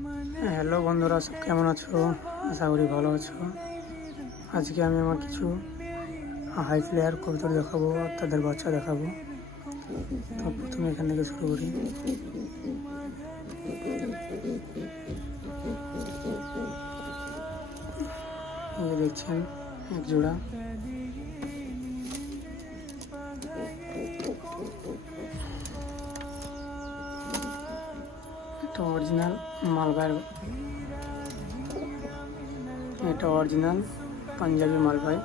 Hello বন্ধুরা, সব কেমন আছো? আশা করি ভালো আছো। আজকে আমি আমার কিছু হাই প্লেয়ার কবুতর দেখাবো আর তাদের বাচ্চা দেখাবো। তো প্রথমে এখান থেকে শুরু করি। এই দেখছেন এক জোড়া, এটা অরিজিনাল মালবাইয়ের, এটা অরিজিনাল পাঞ্জাবি মালবাই।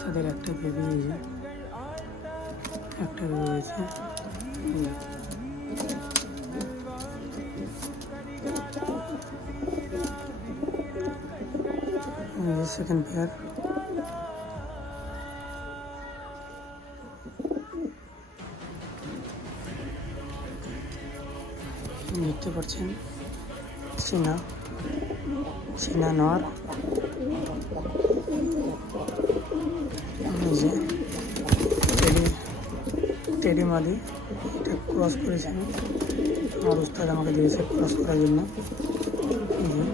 তাদের একটা বেবি হয়েছে, একটা বেবি হয়েছে। সেকেন্ড পেয়ার, দেখতে পাচ্ছেন চীনা নর। এই যে টেডি মাদি, এটা ক্রস করেছেন, আমার উস্তাদ আমাকে দিয়েছে ক্রস করার জন্য। এই যে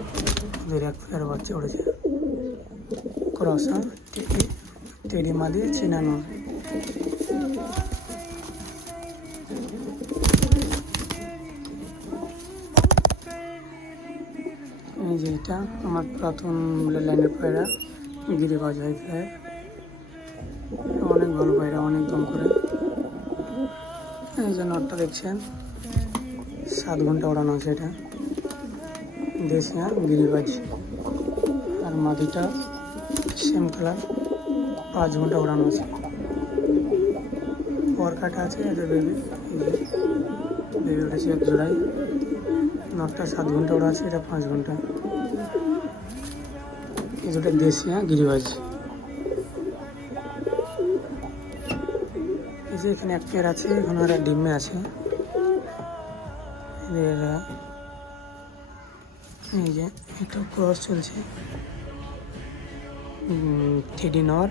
ওদের এক পেয়ার বাচ্চা উঠেছে, ক্রস। টেডি মাদি চীনা নর। এই যে এটা আমার পুরাতন লাইনের পায়রা, গিরিবাজ হয় প্রায়, অনেক ভালো পায়রা, অনেক দম করে। এই যে নটটা দেখছেন, 7 ঘন্টা ওড়ানো আছে, এটা দেশিয়া গিরিবাজ। আর মাদিটা সেম কালার, 5 ঘন্টা ওড়ানো আছে, পর কাটা আছে। এদের বেবি, বেবি উঠেছে এক জোড়ায়। নটটা 7 ঘন্টা ওড়া আছে, এটা 5 ঘন্টা। এই দুটো দেশিয়া গিরিবাজ। এই যে এখানে এক পেয়ার আছে, এখানে ওরা ডিমে আছে। এই যে এটা ক্রস চলছে, টেডি নর।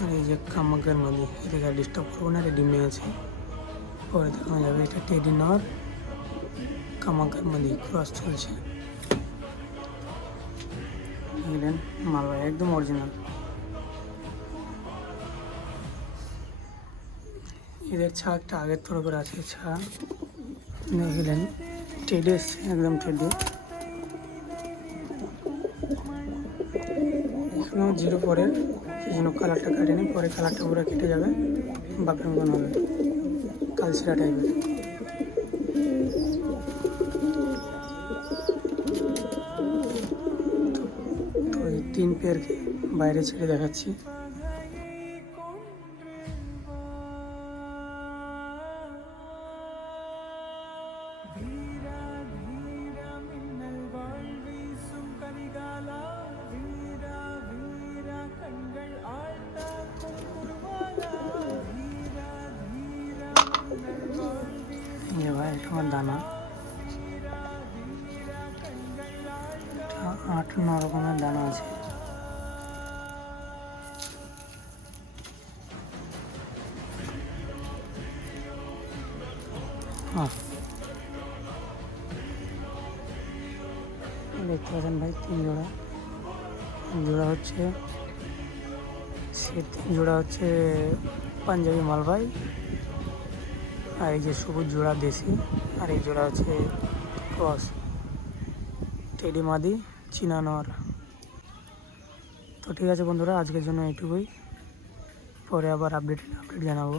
আর এই যে কামাকের মাদি, এটাকে ডিস্টার্ব করবো না, এটা ডিমে আছে, পরে দেখা যাবে। এটা টেডি নর, কামাকের মাদি, ক্রস চলছে। মালবাই একদম অরিজিনাল। এদের ছা একটা আগের থ্রো করে আছে, ছা দেখলেন, টেডি এসছে, একদম টেডি। এখনও 0 পরের, সেই জন্য কালারটা কাটেনি, পরে কালারটা পুরো কেটে যাবে, বাপের মতন হবে, কালচিরা টাইপের। তো এই 3 পেয়ারকে বাইরে ছেড়ে দেখাচ্ছি। ভাই এটা আমার দানা, 8-9 রকমের দানা আছে। দেখতে পাচ্ছেন ভাই, 3 জোড়া। জোড়া হচ্ছে জোড়া হচ্ছে পাঞ্জাবি মালবাই, আর এই যে সবুজ জোড়া দেশি, আর এই জোড়া হচ্ছে ক্রস, টেডি মাদি চীনা নর। তো ঠিক আছে বন্ধুরা, আজকের জন্য এইটুকুই, পরে আবার আপডেট জানাবো।